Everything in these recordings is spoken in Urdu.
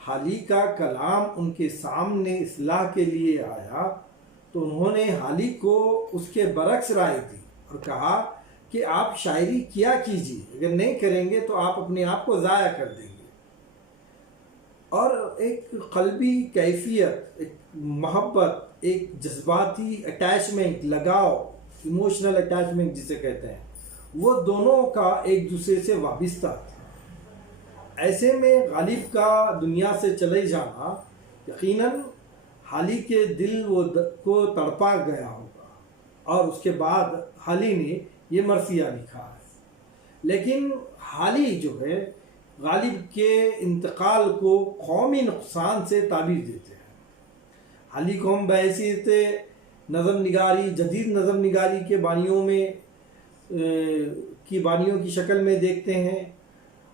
حالی کا کلام ان کے سامنے اصلاح کے لیے آیا تو انہوں نے حالی کو اس کے برعکس رائے دی اور کہا کہ آپ شاعری کیا کیجیے، اگر نہیں کریں گے تو آپ اپنے آپ کو ضائع کر دیں گے۔ اور ایک قلبی کیفیت، ایک محبت، ایک جذباتی اٹیچمنٹ، لگاؤ، ایموشنل اٹیچمنٹ جسے کہتے ہیں، وہ دونوں کا ایک دوسرے سے وابستہ تھا۔ ایسے میں غالب کا دنیا سے چلے جانا یقیناً حالی کے دل کو تڑپا گیا ہوگا، اور اس کے بعد حالی نے یہ مرثیہ لکھا ہے۔ لیکن حالی جو ہے غالب کے انتقال کو قومی نقصان سے تعبیر دیتے ہیں۔ حالی کو ہم بحیثیت نظم نگاری، جدید نظم نگاری کے بانیوں کی شکل میں دیکھتے ہیں۔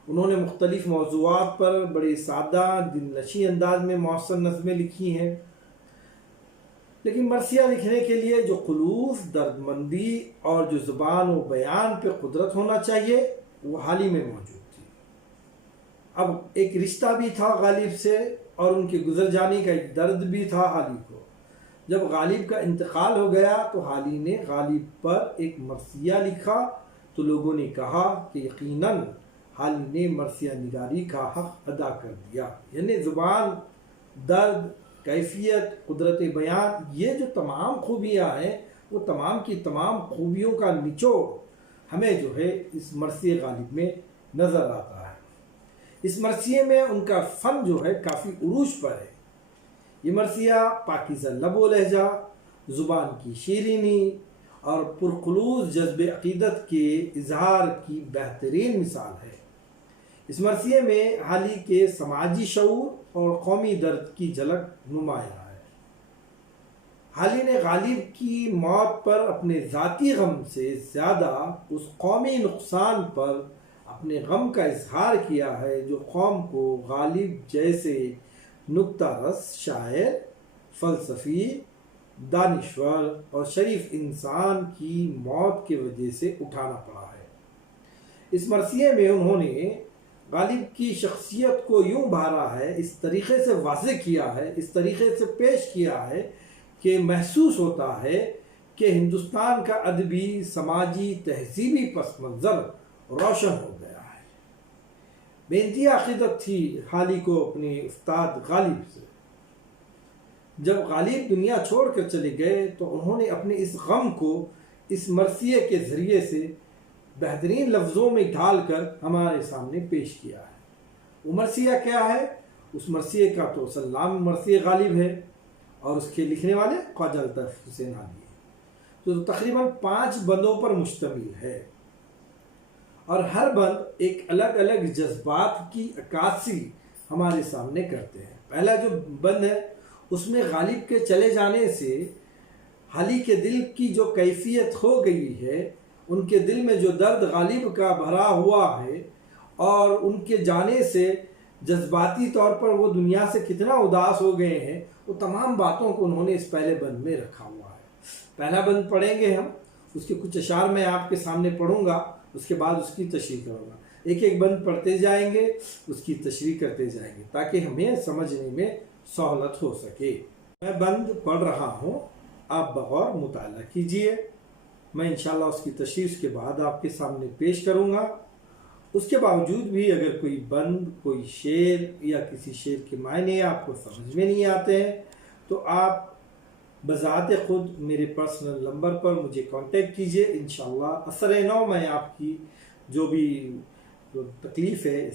انہوں نے مختلف موضوعات پر بڑے سادہ دل نشیں انداز میں مؤثر نظمیں لکھی ہیں، لیکن مرثیہ لکھنے کے لیے جو خلوص، دردمندی اور جو زبان و بیان پہ قدرت ہونا چاہیے وہ حالی میں موجود تھی۔ اب ایک رشتہ بھی تھا غالب سے، اور ان کے گزر جانے کا ایک درد بھی تھا حالی کو۔ جب غالب کا انتقال ہو گیا تو حالی نے غالب پر ایک مرثیہ لکھا تو لوگوں نے کہا کہ یقیناً حالی نے مرثیہ نگاری کا حق ادا کر دیا، یعنی زبان، درد، کیفیت، قدرت بیان، یہ جو تمام خوبیاں ہیں وہ تمام کی تمام خوبیوں کا نچوڑ ہمیں جو ہے اس مرثیہ غالب میں نظر آتا ہے۔ اس مرثیے میں ان کا فن جو ہے کافی عروج پر ہے۔ یہ مرثیہ پاکیزہ لب و لہجہ، زبان کی شیرینی اور پرخلوص جذب عقیدت کے اظہار کی بہترین مثال ہے۔ اس مرثیے میں حالی کے سماجی شعور اور قومی درد کی جھلک نمایاں ہے۔ حالی نے غالب کی موت پر اپنے ذاتی غم سے زیادہ اس قومی نقصان پر اپنے غم کا اظہار کیا ہے جو قوم کو غالب جیسے نکتہ رس شاعر، فلسفی، دانشور اور شریف انسان کی موت کی وجہ سے اٹھانا پڑا ہے۔ اس مرثیے میں انہوں نے غالب کی شخصیت کو یوں بھارا ہے، اس طریقے سے واضح کیا ہے، اس طریقے سے پیش کیا ہے کہ محسوس ہوتا ہے کہ ہندوستان کا ادبی، سماجی، تہذیبی پس منظر روشن ہو گیا ہے۔ بے انتہا عقیدت تھی حالی کو اپنے استاد غالب سے۔ جب غالب دنیا چھوڑ کر چلے گئے تو انہوں نے اپنے اس غم کو اس مرثیے کے ذریعے سے بہترین لفظوں میں ڈھال کر ہمارے سامنے پیش کیا ہے۔ وہ مرثیہ کیا ہے؟ اس مرثیے کا تو اصل نام مرثیہ غالب ہے، اور اس کے لکھنے والے خواجہ الطیف حسین علی ہیں۔ تو تقریباً 5 بندوں پر مشتمل ہے، اور ہر بند ایک الگ الگ جذبات کی عکاسی ہمارے سامنے کرتے ہیں۔ پہلا جو بند ہے اس میں غالب کے چلے جانے سے حالی کے دل کی جو کیفیت ہو گئی ہے، ان کے دل میں جو درد غالب کا بھرا ہوا ہے، اور ان کے جانے سے جذباتی طور پر وہ دنیا سے کتنا اداس ہو گئے ہیں، وہ تمام باتوں کو انہوں نے اس پہلے بند میں رکھا ہوا ہے۔ پہلا بند پڑھیں گے ہم، اس کے کچھ اشعار میں آپ کے سامنے پڑھوں گا، اس کے بعد اس کی تشریح کروں گا۔ ایک ایک بند پڑھتے جائیں گے، اس کی تشریح کرتے جائیں گے تاکہ ہمیں سمجھنے میں سہولت ہو سکے۔ میں بند پڑھ رہا ہوں، آپ بغور مطالعہ کیجئے۔ میں انشاءاللہ اس کی تشریح کے بعد آپ کے سامنے پیش کروں گا۔ اس کے باوجود بھی اگر کوئی بند، کوئی شعر یا کسی شعر کے معنی آپ کو سمجھ میں نہیں آتے ہیں تو آپ بذات خود میرے پرسنل نمبر پر مجھے کانٹیکٹ کیجئے۔ انشاءاللہ اثر نو میں آپ کی جو بھی تکلیف ہے،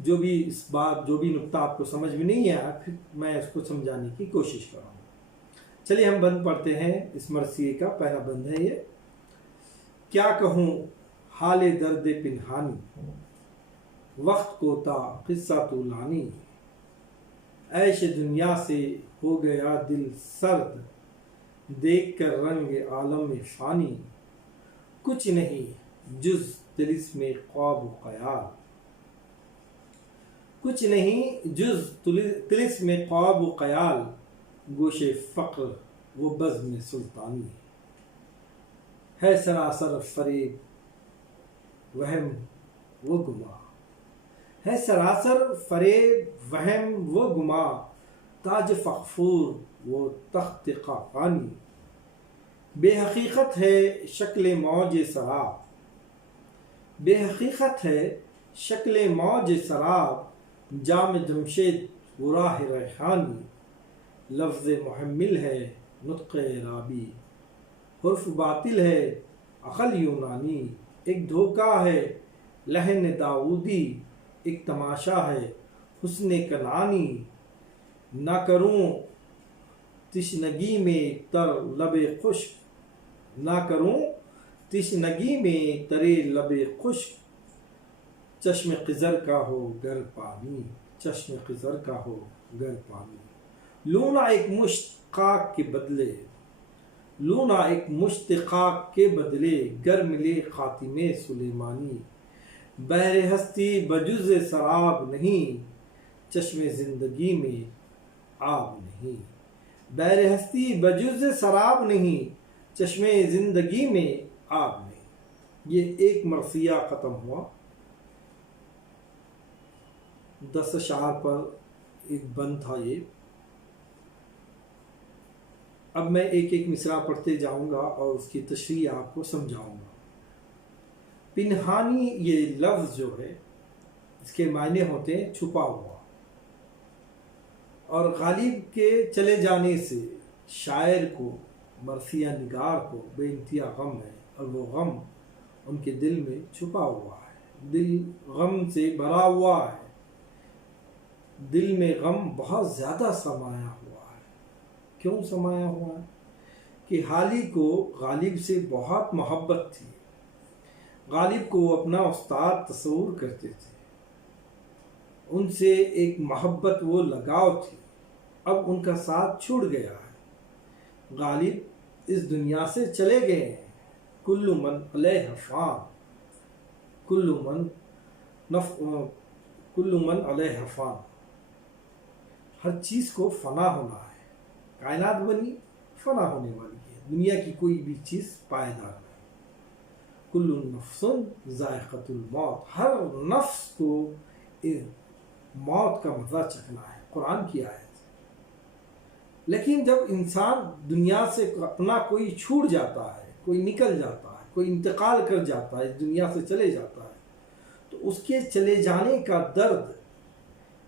جو بھی نقطہ آپ کو سمجھ میں نہیں آیا، پھر میں اس کو سمجھانے کی کوشش کروں گا۔ چلیے ہم بند پڑھتے ہیں۔ اس مرثیے کا پہلا بند ہے یہ: کیا کہوں حال درد پنہانی، وقت کو تا قصہ طولانی، عیش دنیا سے ہو گیا دل سرد، دیکھ کر رنگ عالم فانی، کچھ نہیں جز طلسم خواب و خیال، کچھ نہیں جز طلسم خواب و خیال، گوش فقر و بزم سلطانی، ہے سراسر فریب وہم و گما، ہے سراسر فریب وہم وہ گما، تاج فخفور وہ تخت قافانی، بے حقیقت ہے شکل موج سراب، بے حقیقت ہے شکل موج سراب، جام جمشید وہ راہ ریحانی، لفظ محمل ہے نطق عرابی، حرف باطل ہے عقل یونانی، ایک دھوکہ ہے لحن داؤدی، ایک تماشا ہے حسن کنعانی، نہ کروں تشنگی میں تر لب خشک، نہ کروں تشنگی میں ترے لب خشک، چشم خضر کا ہو گر پانی، چشم خضر کا ہو گر پانی، لونا ایک مشت خاک کے بدلے، لونا ایک مشت خاک کے بدلے، گر ملے خاتمِ سلیمانی، بحر ہستی بجز سراب نہیں، چشم زندگی میں آب نہیں، بحر ہستی بجز سراب نہیں، چشم زندگی میں آب نہیں۔ یہ ایک مرثیہ ختم ہوا، 10 اشعار پر ایک بند تھا یہ۔ اب میں ایک ایک مصرع پڑھتے جاؤں گا اور اس کی تشریح آپ کو سمجھاؤں گا۔ پنہانی یہ لفظ جو ہے اس کے معنی ہوتے ہیں چھپا ہوا، اور غالب کے چلے جانے سے شاعر کو، مرثیہ نگار کو بے انتہا غم ہے، اور وہ غم ان کے دل میں چھپا ہوا ہے، دل غم سے بھرا ہوا ہے، دل میں غم بہت زیادہ سمایا ہوا ہے۔ کیوں سمایا ہوا ہے؟ کہ حالی کو غالب سے بہت محبت تھی، غالب کو وہ اپنا استاد تصور کرتے تھے، ان سے ایک محبت وہ لگاؤ تھی، اب ان کا ساتھ چھوٹ گیا ہے، غالب اس دنیا سے چلے گئے ہیں، کل من علیہ فان، کل من علیہ فان، ہر چیز کو فنا ہونا ہے، کائنات بنی فنا ہونے والی ہے، دنیا کی کوئی بھی چیز پائیدار نہیں، کل نفس ذائقۃ الموت، ہر نفس کو موت کا مزہ چکھنا ہے، قرآن کی آیت۔ لیکن جب انسان دنیا سے اپنا کوئی چھوٹ جاتا ہے، کوئی نکل جاتا ہے، کوئی انتقال کر جاتا ہے، اس دنیا سے چلے جاتا ہے، تو اس کے چلے جانے کا درد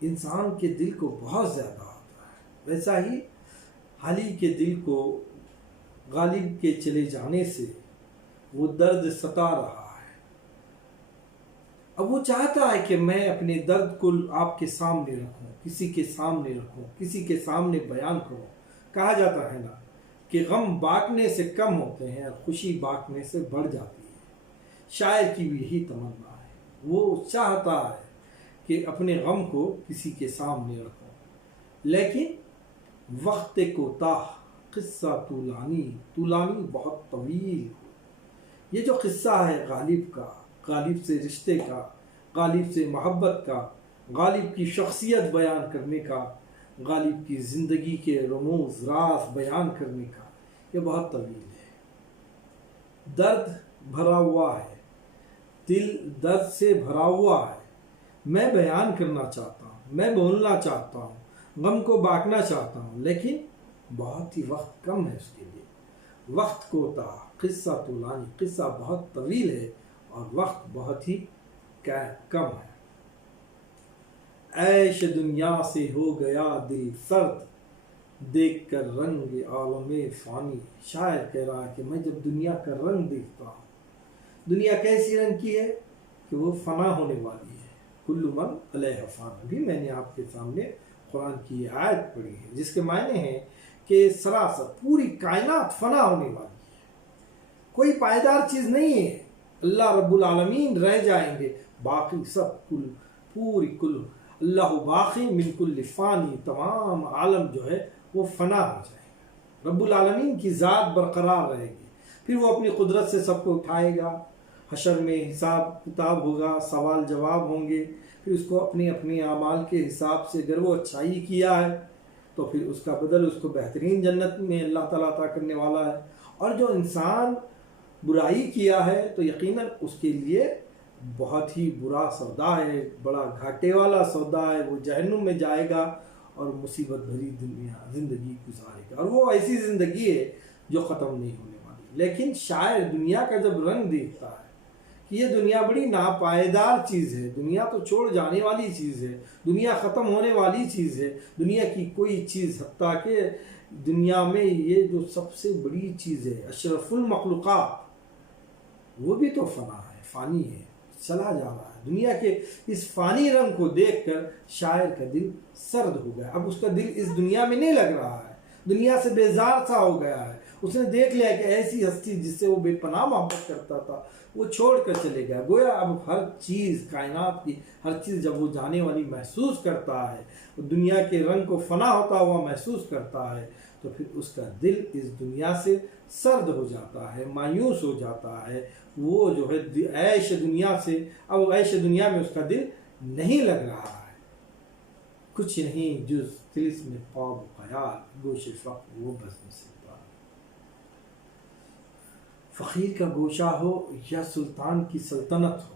انسان کے دل کو بہت زیادہ ہوتا ہے۔ ویسا ہی حالی کے دل کو غالب کے چلے جانے سے وہ درد ستا رہا ہے۔ اب وہ چاہتا ہے کہ میں اپنے درد کو آپ کے سامنے رکھوں، کسی کے سامنے رکھوں، کسی کے سامنے بیان کروں۔ کہا جاتا ہے نا کہ غم بانٹنے سے کم ہوتے ہیں اور خوشی بانٹنے سے بڑھ جاتی ہے۔ شاعر کی بھی یہی تمنا ہے، وہ چاہتا ہے کہ اپنے غم کو کسی کے سامنے رکھوں، لیکن وقت کوتاہ قصہ طولانی بہت طویل ہو۔ یہ جو قصہ ہے غالب کا، غالب سے رشتے کا، غالب سے محبت کا، غالب کی شخصیت بیان کرنے کا، غالب کی زندگی کے رموز راز بیان کرنے کا، یہ بہت طویل ہے۔ درد بھرا ہوا ہے، دل درد سے بھرا ہوا ہے، میں بیان کرنا چاہتا ہوں، میں بولنا چاہتا ہوں، غم کو بانٹنا چاہتا ہوں، لیکن بہت ہی وقت کم ہے اس کے لیے۔ وقت کوتاہ قصہ طولانی، قصہ بہت طویل ہے اور وقت بہت ہی کم ہے۔ عیش دنیا سے ہو گیا دل سرد، دیکھ کر رنگ عالم فانی۔ شاعر کہہ رہا ہے کہ میں جب دنیا کا رنگ دیکھتا ہوں، دنیا کیسی رنگ کی ہے کہ وہ فنا ہونے والی ہے، کل من علیہ فان۔ ابھی میں نے آپ کے سامنے قرآن کی آیت پڑھی ہے جس کے معنی ہیں کہ سراسر پوری کائنات فنا ہونے والی ہے، کوئی پائیدار چیز نہیں ہے، اللہ رب العالمین رہ جائیں گے، باقی سب کل اللہ باقی من کل فانی، تمام عالم جو ہے وہ فنا ہو جائے گا، رب العالمین کی ذات برقرار رہے گی، پھر وہ اپنی قدرت سے سب کو اٹھائے گا، حشر میں حساب کتاب ہوگا، سوال جواب ہوں گے، پھر اس کو اپنے اپنے اعمال کے حساب سے اگر وہ اچھائی کیا ہے تو پھر اس کا بدل اس کو بہترین جنت میں اللہ تعالیٰ عطا کرنے والا ہے، اور جو انسان برائی کیا ہے تو یقیناً اس کے لیے بہت ہی برا سودا ہے، بڑا گھاٹے والا سودا ہے، وہ جہنم میں جائے گا اور مصیبت بھری زندگی گزارے گا، اور وہ ایسی زندگی ہے جو ختم نہیں ہونے والی۔ لیکن شاعر دنیا کا جب رنگ دیکھتا ہے کہ یہ دنیا بڑی ناپائیدار چیز ہے، دنیا تو چھوڑ جانے والی چیز ہے، دنیا ختم ہونے والی چیز ہے، دنیا کی کوئی چیز، حتیٰ کہ دنیا میں یہ جو سب سے بڑی چیز ہے اشرف المخلوقات، وہ بھی تو فنا ہے، فانی ہے، چلا جا رہا ہے۔ دنیا کے اس فانی رنگ کو دیکھ کر شاعر کا دل سرد ہو گیا، اب اس کا دل اس دنیا میں نہیں لگ رہا ہے، دنیا سے بیزار سا ہو گیا ہے۔ اس نے دیکھ لیا کہ ایسی ہستی جس سے وہ بے پناہ محبت کرتا تھا وہ چھوڑ کر چلے گیا، گویا اب ہر چیز، کائنات کی ہر چیز جب وہ جانے والی محسوس کرتا ہے، دنیا کے رنگ کو فنا ہوتا ہوا محسوس کرتا ہے، تو پھر اس کا دل اس دنیا سے سرد ہو جاتا ہے، مایوس ہو جاتا ہے۔ وہ جو ہے عیش دنیا سے، اب عیش دنیا میں اس کا دل نہیں لگ رہا ہے، کچھ نہیں جز طلسم خواب و خیال، گوش فقر وہ بزم سے پار۔ فقیر کا گوشہ ہو یا سلطان کی سلطنت ہو،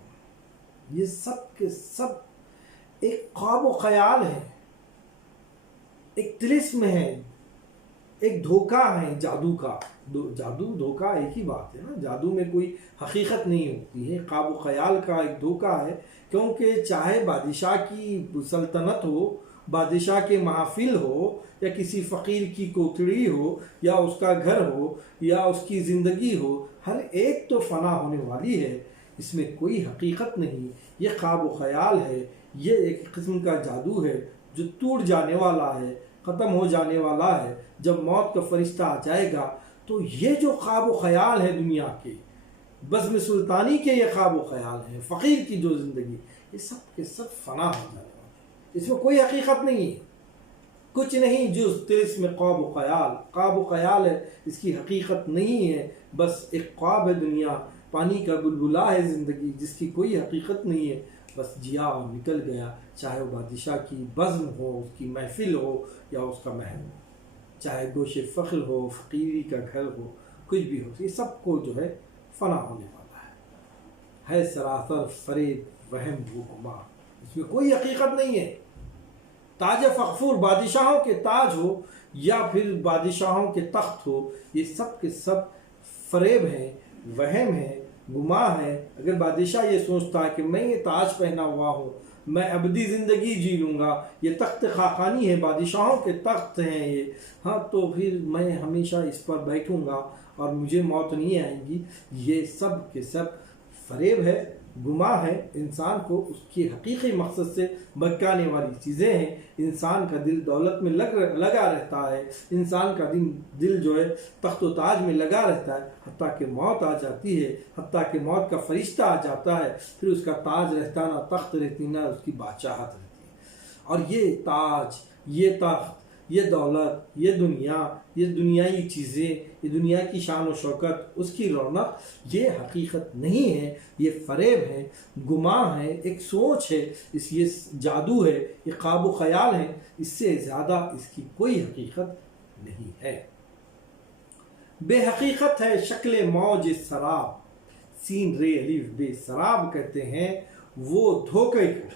یہ سب کے سب ایک خواب و خیال ہے، ایک طلسم ہے، ایک دھوکہ ہے جادو کا۔ جادو دھوکہ ایک ہی بات ہے نا، جادو میں کوئی حقیقت نہیں ہوتی ہے، خواب و خیال کا ایک دھوکہ ہے، کیونکہ چاہے بادشاہ کی سلطنت ہو، بادشاہ کے محافل ہو، یا کسی فقیر کی کوٹڑی ہو، یا اس کا گھر ہو، یا اس کی زندگی ہو، ہر ایک تو فنا ہونے والی ہے، اس میں کوئی حقیقت نہیں، یہ خواب و خیال ہے، یہ ایک قسم کا جادو ہے جو ٹوٹ جانے والا ہے، ختم ہو جانے والا ہے۔ جب موت کا فرشتہ آ جائے گا تو یہ جو خواب و خیال ہے دنیا کے، بزم سلطانی کے یہ خواب و خیال ہیں، فقیر کی جو زندگی، یہ سب کے سب فنا ہو جانے والا ہے، اس میں کوئی حقیقت نہیں ہے، کچھ نہیں جز طلسم خواب و خیال، خواب و خیال ہے، اس کی حقیقت نہیں ہے، بس ایک خواب ہے دنیا، پانی کا بلبلا ہے زندگی جس کی کوئی حقیقت نہیں ہے، بس جیا اور نکل گیا، چاہے وہ بادشاہ کی بزم ہو، اس کی محفل ہو، یا اس کا محل ہو، چاہے گوش فخر ہو، فقیری کا گھر ہو، کچھ بھی ہو، یہ سب کو جو ہے فنا ہونے والا ہے سراسر فریب وہم و گما، اس میں کوئی حقیقت نہیں ہے۔ تاج فخفور، بادشاہوں کے تاج ہو یا پھر بادشاہوں کے تخت ہو، یہ سب کے سب فریب ہیں، وہم ہے، گماہ ہے۔ اگر بادشاہ یہ سوچتا ہے کہ میں یہ تاج پہنا ہوا ہوں، میں ابدی زندگی جی لوں گا، یہ تخت خاقانی ہے، بادشاہوں کے تخت ہیں یہ، ہاں تو پھر میں ہمیشہ اس پر بیٹھوں گا اور مجھے موت نہیں آئے گی، یہ سب کے سب فریب ہے، گماہ ہے، انسان کو اس کی حقیقی مقصد سے بہکانے والی چیزیں ہیں۔ انسان کا دل دولت میں لگا رہتا ہے، انسان کا دل جو ہے تخت و تاج میں لگا رہتا ہے، حتیٰ کہ موت آ جاتی ہے، حتیٰ کہ موت کا فرشتہ آ جاتا ہے، پھر اس کا تاج رہتا نہ تخت رہتی نہ اس کی بادشاہت رہتی ہے۔ اور یہ تاج، یہ تخت، یہ دولت، یہ دنیا، یہ دنیائی چیزیں، یہ دنیا کی شان و شوکت، اس کی رونق، یہ حقیقت نہیں ہے، یہ فریب ہے، گماہ ہے، ایک سوچ ہے، یہ جادو ہے، یہ خواب و خیال ہے، اس سے زیادہ اس کی کوئی حقیقت نہیں ہے۔ بے حقیقت ہے شکل موج سراب، سین رے الف بے، سراب کہتے ہیں وہ دھوکے کو۔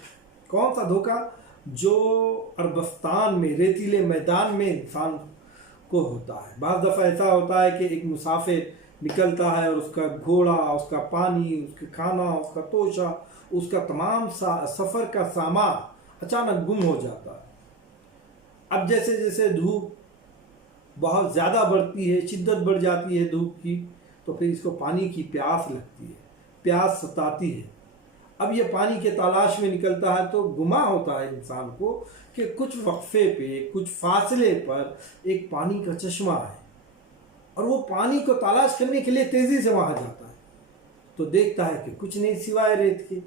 کون سا دھوکہ؟ جو عربستان میں، ریتیلے میدان میں انسان کو ہوتا ہے۔ بعض دفعہ ایسا ہوتا ہے کہ ایک مسافر نکلتا ہے اور اس کا گھوڑا، اس کا پانی، اس کا کھانا، اس کا توشہ، اس کا تمام سفر کا سامان اچانک گم ہو جاتا ہے۔ اب جیسے جیسے دھوپ بہت زیادہ بڑھتی ہے، شدت بڑھ جاتی ہے دھوپ کی، تو پھر اس کو پانی کی پیاس لگتی ہے، پیاس ستاتی ہے۔ اب یہ پانی کے تلاش میں نکلتا ہے تو گماہ ہوتا ہے انسان کو کہ کچھ وقفے پہ، کچھ فاصلے پر ایک پانی کا چشمہ ہے، اور وہ پانی کو تلاش کرنے کے لیے تیزی سے وہاں جاتا ہے، تو دیکھتا ہے کہ کچھ نہیں سوائے ریت کے۔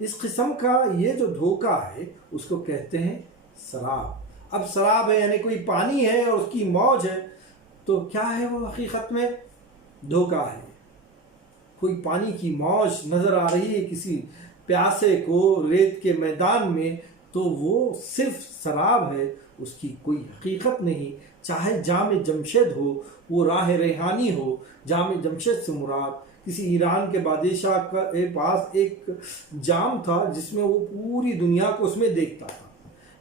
اس قسم کا یہ جو دھوکہ ہے اس کو کہتے ہیں سراب۔ اب سراب ہے یعنی کوئی پانی ہے اور اس کی موج ہے، تو کیا ہے وہ حقیقت میں؟ دھوکہ ہے۔ کوئی پانی کی موج نظر آ رہی ہے کسی پیاسے کو ریت کے میدان میں، تو وہ صرف سراب ہے، اس کی کوئی حقیقت نہیں۔ چاہے جام جمشید ہو، وہ راہ ریحانی ہو، جام جمشید سے مراد کسی ایران کے بادشاہ کے پاس ایک جام تھا جس میں وہ پوری دنیا کو اس میں دیکھتا تھا.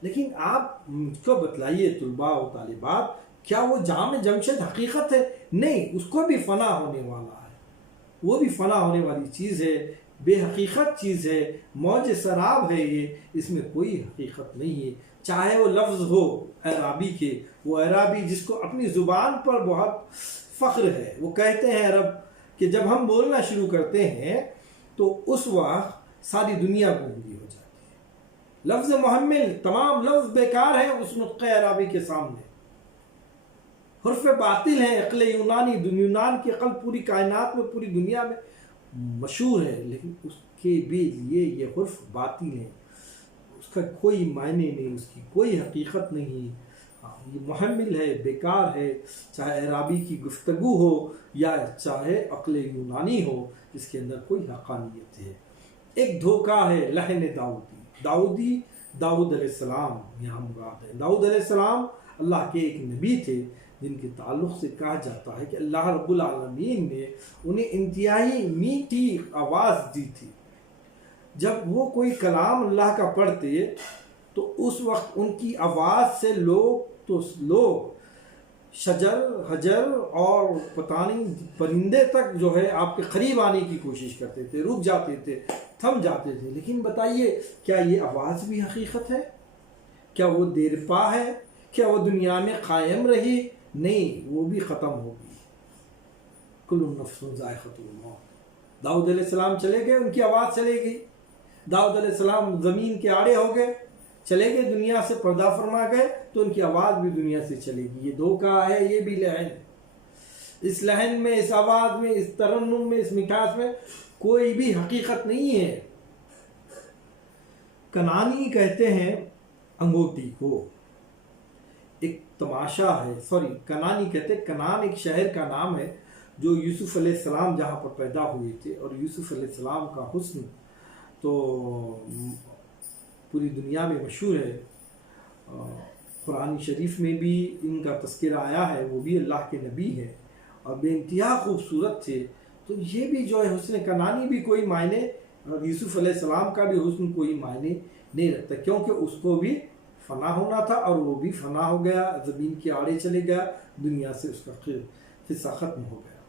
لیکن آپ مجھ کو بتلائیے طلباء و طالبات، کیا وہ جام جمشید حقیقت ہے؟ نہیں، اس کو بھی فنا ہونے والا ہے، وہ بھی فنا ہونے والی چیز ہے، بے حقیقت چیز ہے، موج سراب ہے یہ، اس میں کوئی حقیقت نہیں ہے. چاہے وہ لفظ ہو عربی کے، وہ عربی جس کو اپنی زبان پر بہت فخر ہے، وہ کہتے ہیں عرب کہ جب ہم بولنا شروع کرتے ہیں تو اس وقت ساری دنیا گونگی ہو جاتی ہے. لفظ محمل، تمام لفظ بیکار ہیں اس نطق عربی کے سامنے. حرف باطل ہیں، عقل یونانی، یونان کی عقل پوری کائنات میں، پوری دنیا میں مشہور ہے، لیکن اس کے بھی لیے یہ حرف باطل ہیں، اس کا کوئی معنی نہیں، اس کی کوئی حقیقت نہیں. یہ محمل ہے، بیکار ہے، چاہے عربی کی گفتگو ہو یا چاہے عقل یونانی ہو، اس کے اندر کوئی حقانیت ہے. ایک دھوکہ ہے لحن داؤدی، داؤد علیہ السلام یہاں مراد ہے. داؤد علیہ السلام اللہ کے ایک نبی تھے جن کے تعلق سے کہا جاتا ہے کہ اللہ رب العالمین نے انہیں انتہائی میٹھی آواز دی تھی. جب وہ کوئی کلام اللہ کا پڑھتے تو اس وقت ان کی آواز سے لوگ شجر، حجر اور پتہ نہیں پرندے تک جو ہے آپ کے قریب آنے کی کوشش کرتے تھے، رک جاتے تھے، تھم جاتے تھے. لیکن بتائیے، کیا یہ آواز بھی حقیقت ہے؟ کیا وہ دیر پا ہے؟ کیا وہ دنیا میں قائم رہی؟ نہیں، وہ بھی ختم ہوگی. کل نفس ذائقۃ الموت. داؤد علیہ السلام چلے گئے، ان کی آواز چلے گئی. داؤد علیہ السلام زمین کے آڑے ہو گئے، چلے گئے، دنیا سے پردہ فرما گئے، تو ان کی آواز بھی دنیا سے چلے گی. یہ دھوکہ ہے، یہ بھی لہن. اس لہن میں، اس آواز میں، اس ترنم میں، اس مٹھاس میں کوئی بھی حقیقت نہیں ہے. کنانی کہتے ہیں انگوٹی کو. ایک تماشا ہے، کنانی کہتے ہیں، کنان ایک شہر کا نام ہے جو یوسف علیہ السلام جہاں پر پیدا ہوئے تھے. اور یوسف علیہ السلام کا حسن تو پوری دنیا میں مشہور ہے. قرآن شریف میں بھی ان کا تذکرہ آیا ہے، وہ بھی اللہ کے نبی ہے اور بے انتہا خوبصورت تھے. تو یہ بھی جو ہے حسن کنانی بھی کوئی معنی، اور یوسف علیہ السلام کا بھی حسن کوئی معنی نہیں رکھتا، کیونکہ اس کو بھی فنا ہونا تھا اور وہ بھی فنا ہو گیا، زمین کے آڑے چلے گیا، دنیا سے اس کا حصہ ختم ہو گیا.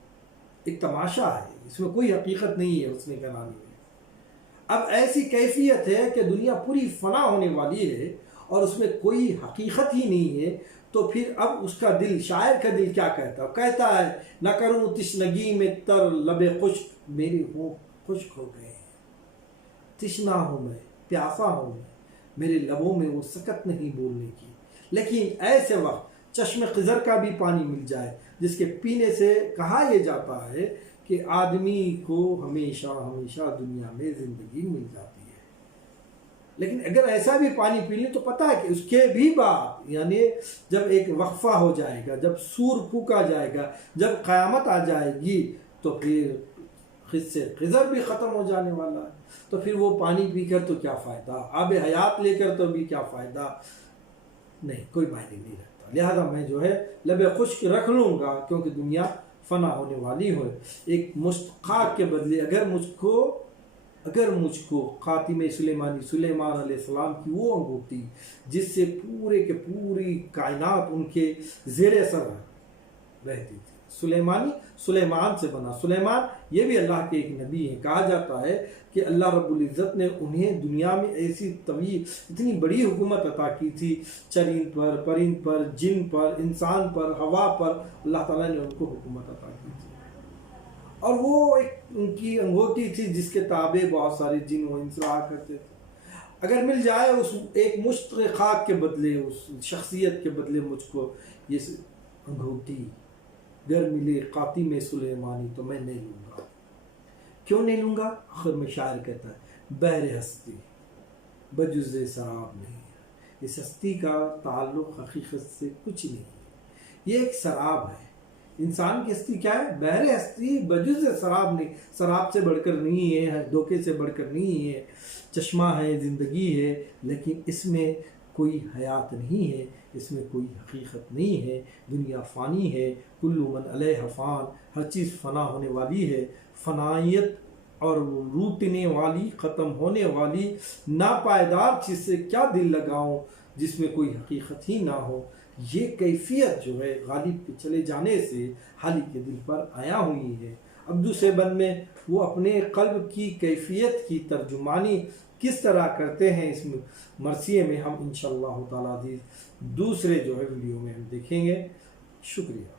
ایک تماشا ہے، اس میں کوئی حقیقت نہیں ہے حسن کنانی میں. اب ایسی کیفیت ہے کہ دنیا پوری فنا ہونے والی ہے اور اس میں کوئی حقیقت ہی نہیں ہے. تو پھر اب اس کا دل، شاعر کا دل کیا کہتا ہے نہ کروں تشنگی میں تر لب خشک، میرے ہوں خشک ہو گئے ہیں. تشنا ہوں میں، پیاسا ہوں میں، میرے لبوں میں وہ سکت نہیں بولنے کی. لیکن ایسے وقت چشم خضر کا بھی پانی مل جائے جس کے پینے سے کہا یہ جاتا ہے کہ آدمی کو ہمیشہ ہمیشہ دنیا میں زندگی مل جاتی ہے. لیکن اگر ایسا بھی پانی پی لیں تو پتہ ہے کہ اس کے بھی بعد، یعنی جب ایک وقفہ ہو جائے گا، جب سور پھونکا جائے گا، جب قیامت آ جائے گی، تو پھر خضر بھی ختم ہو جانے والا ہے. تو پھر وہ پانی پی کر تو کیا فائدہ، آب حیات لے کر تو بھی کیا فائدہ، نہیں، کوئی معنی نہیں رکھتا. لہذا میں جو ہے لب خشک رکھ لوں گا، کیونکہ دنیا فنا ہونے والی ہو. ایک مشت خاک کے بدلے اگر مجھ کو خاتم سلیمان علیہ السلام کی وہ انگوٹھی جس سے پورے کے پوری کائنات ان کے زیر اثر رہتی تھی، سلیمان سے بنا. سلیمان یہ بھی اللہ کے ایک نبی ہیں. کہا جاتا ہے کہ اللہ رب العزت نے انہیں دنیا میں ایسی طویل، اتنی بڑی حکومت عطا کی تھی، چرند پر، پرند پر، جن پر، انسان پر، ہوا پر، اللہ تعالیٰ نے ان کو حکومت عطا کی تھی. اور وہ ایک ان کی انگوٹھی تھی جس کے تابع بہت سارے جن و انس رہا کرتے تھے. اگر مل جائے اس ایک مشت خاک کے بدلے، اس شخصیت کے بدلے مجھ کو یہ انگوٹھی، اگر ملے خاتم سلیمانی، تو میں نہیں لوں گا. کیوں نہیں لوں گا؟ آخر میں شاعر کہتا ہے بحر ہستی بجز سراب نہیں ہے. اس ہستی کا تعلق حقیقت سے کچھ نہیں ہے، یہ ایک سراب ہے. انسان کی ہستی کیا ہے؟ بحر ہستی بجز سراب نہیں، سراب سے بڑھ کر نہیں ہے، دھوکے سے بڑھ کر نہیں ہے. چشمہ ہے، زندگی ہے، لیکن اس میں کوئی حیات نہیں ہے، اس میں کوئی حقیقت نہیں ہے، دنیا فانی ہے، کل من علیہ فان، ہر چیز فنا ہونے والی ہے، فنائیت اور روٹنے والی، ختم ہونے والی ناپائیدار چیز سے کیا دل لگاؤں جس میں کوئی حقیقت ہی نہ ہو۔ یہ کیفیت جو ہے غالب کے چلے جانے سے حالی کے دل پر آیا ہوئی ہے۔ اب دوسرے بند میں وہ اپنے قلب کی کیفیت کی ترجمانی کس طرح کرتے ہیں، اس مرثیے میں ہم انشاءاللہ تعالی عزیز دوسرے جو ہے ویڈیو میں ہم دیکھیں گے۔ شکریہ۔